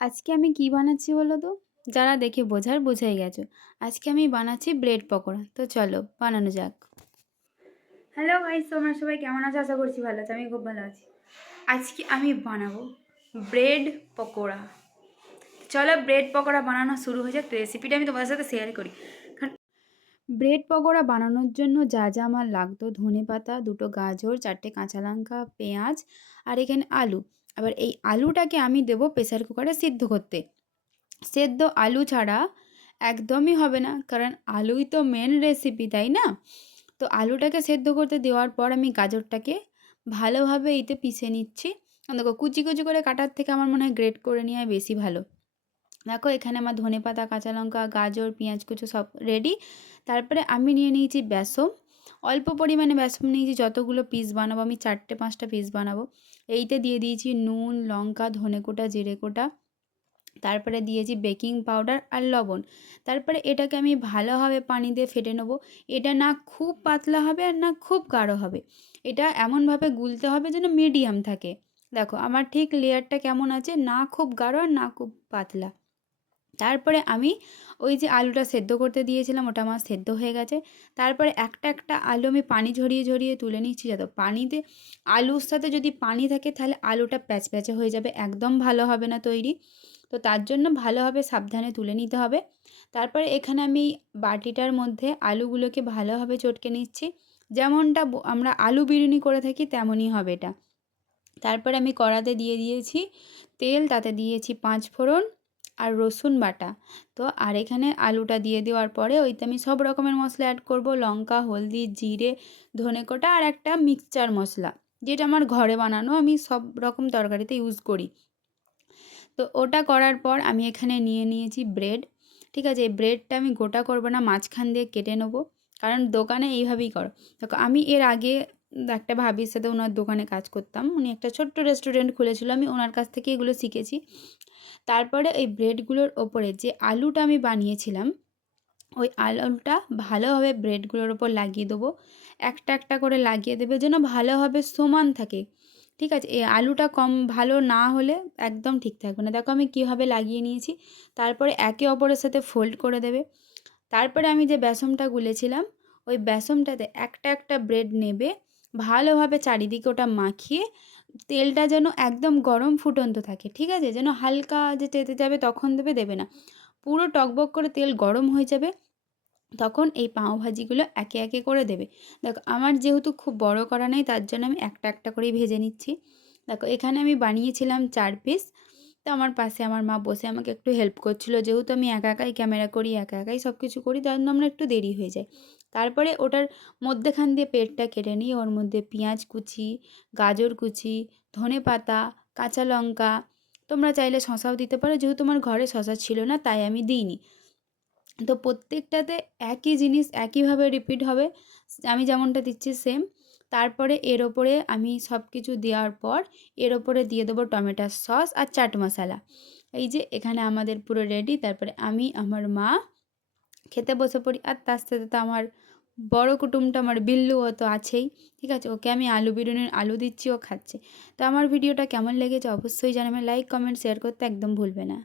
আজকে আমি কি বানাচ্ছি বলো তো? যারা দেখে বোঝার বুঝেই গেছো। আজকে আমি বানাচ্ছি ব্রেড পকোড়া। তো চলো বানানো যাক। হ্যালো গাইস, তোমরা সবাই কেমন আছো? আশা করছি ভালো আছো। আমি খুব ভালো আছি। আজকে আমি বানাবো ব্রেড পকোড়া। চলো ব্রেড পকোড়া বানানো শুরু হয়ে যাক। রেসিপিটা আমি তোমাদের সাথে শেয়ার করি। ব্রেড পকোড়া বানানোর জন্য যা যা আমার লাগতো: ধনেপাতা, দুটো গাজর, চারটে কাঁচা লঙ্কা, পেঁয়াজ, আর এখানে আলু। আবার এই আলুটাকে আমি দেবো প্রেসার কুকারে সিদ্ধ করতে। সেদ্ধ আলু ছাড়া একদমই হবে না, কারণ আলুই তো মেন রেসিপি, তাই না? তো আলুটাকে সেদ্ধ করতে দেওয়ার পর আমি গাজরটাকে ভালোভাবে এতে পিষে নিচ্ছি। দেখো, কুচি কুচি করে কাটার থেকে আমার মনে হয় গ্রেট করে নেওয়া বেশি ভালো। দেখো, এখানে আমার ধনেপাতা, কাঁচা লঙ্কা, গাজর, পেঁয়াজ কুচো সব রেডি। তারপরে আমি নিয়ে নিয়েছি বেসন। অল্প পরিমাণে বেসন নিয়েছি, যতগুলো পিস বানাবো আমি 4-5টা পিস বানাবো। এইতে দিয়ে দিয়েছি নুন, লঙ্কা, ধনে কোটা, জিরে কোটা। তারপরে দিয়েছি বেকিং পাউডার আর লবণ। তারপরে এটাকে আমি ভালোভাবে পানি দিয়ে ফেটে নেবো। এটা না খুব পাতলা হবে আর না খুব গাঢ় হবে। এটা এমনভাবে গুলতে হবে যেন মিডিয়াম থাকে। দেখো আমার ঠিক লেয়ারটা কেমন আছে, না খুব গাঢ় আর না খুব পাতলা। তারপরে আমি ওই যে আলুটা সেদ্ধ করতে দিয়েছিলাম, ওটা আমার সেদ্ধ হয়ে গেছে। তারপরে একটা একটা আলু আমি পানি ঝরিয়ে ঝরিয়ে তুলে নিচ্ছি। যাতে পানিতে, আলুর সাথে যদি পানি থাকে তাহলে আলুটা প্যাচপ্যাচে হয়ে যাবে, একদম ভালো হবে না তৈরি। তো তার জন্য ভালোভাবে সাবধানে তুলে নিতে হবে। তারপরে এখানে আমি বাটিটার মধ্যে আলুগুলোকে ভালোভাবে চটকে নিচ্ছি। যেমনটা আমরা আলু বিরিয়ানি করে থাকি তেমনই হবে এটা। তারপরে আমি কড়াতে দিয়ে দিয়েছি তেল, তাতে দিয়েছি 5 ফোড়ন আর রসুন বাটা। তো আর এখানে আলুটা দিয়ে দেওয়ার পরে ওইতে আমি সব রকমের মশলা অ্যাড করব: লঙ্কা, হলদি, জিরে, ধনেকোটা আর একটা মিক্সচার মশলা, যেটা আমার ঘরে বানানো, আমি সব রকম তরকারিতে ইউজ করি। তো ওটা করার পর আমি এখানে নিয়ে নিয়েছি ব্রেড। ঠিক আছে, এই ব্রেডটা আমি গোটা করব না, মাঝখান দিয়ে কেটে নেবো, কারণ দোকানে এইভাবেই করো। দেখো, আমি এর আগে একটা ভাবির সাথে ওনার দোকানে কাজ করতাম। উনি একটা ছোট্ট রেস্টুরেন্ট খুলেছিল, আমি ওনার কাছ থেকে এগুলো শিখেছি। তারপরে এই ব্রেডগুলোর ওপরে যে আলুটা আমি বানিয়েছিলাম, ওই আলুটা ভালোভাবে ব্রেডগুলোর ওপর লাগিয়ে দেবো। একটা একটা করে লাগিয়ে দেবে যেন ভালোভাবে সমান থাকে। ঠিক আছে, এই আলুটা কম ভালো না হলে একদম ঠিক থাকবে না। দেখো আমি কীভাবে লাগিয়ে নিয়েছি। তারপরে একে অপরের সাথে ফোল্ড করে দেবে। তারপরে আমি যে বেসনটা গুলেছিলাম, ওই বেসনটাতে একটা একটা ব্রেড নেবে, ভালোভাবে চারিদিকে ওটা মাখিয়ে, তেলটা যেন একদম গরম ফুটন্ত থাকে। ঠিক আছে, যেন হালকা যে তেতে যাবে তখন দেবে, দেবে না। পুরো টকবক করে তেল গরম হয়ে যাবে, তখন এই পাউভাজিগুলো একে একে করে দেবে। দেখো আমার যেহেতু খুব বড় করা নেই, তার জন্য আমি একটা একটা করেই ভেজে নিচ্ছি। দেখো এখানে আমি বানিয়েছিলাম 4 পিস। তো আমার পাশে আমার মা বসে আমাকে একটু হেল্প করছিল, যেহেতু আমি একা একাই ক্যামেরা করি, একা একাই সব কিছু করি, তার জন্য আমার একটু দেরি হয়ে যায়। তারপরে ওটার মধ্যেখান দিয়ে পেটটা কেটে নিয়ে ওর মধ্যে পেঁয়াজ কুচি, গাজর কুচি, ধনেপাতা, কাঁচা লঙ্কা, তোমরা চাইলে শসাও দিতে পারো, যেহেতু আমার ঘরে শসা ছিল না তাই আমি দিইনি। তো প্রত্যেকটাতে একই জিনিস একইভাবে রিপিট হবে, আমি যেমনটা দিচ্ছি সেম। তারপরে এর ওপরে আমি সব কিছু দেওয়ার পর এর ওপরে দিয়ে দেবো টমেটোর সস আর চাট মশলা। এই যে এখানে আমাদের পুরো রেডি। তারপরে আমি, আমার মা খেতে বসে পড়ি। আর তার সাথে তো আমার বড় কুটুমটা, আমার বিল্লু, ও তো আছেই। ঠিক আছে, ওকে আমি আলু বিরিয়ানির আলু দিচ্ছি, ও খাচ্ছে। তো আমার ভিডিওটা কেমন লেগেছে অবশ্যই জানাবে। লাইক, কমেন্ট, শেয়ার করতে একদম ভুলবে না।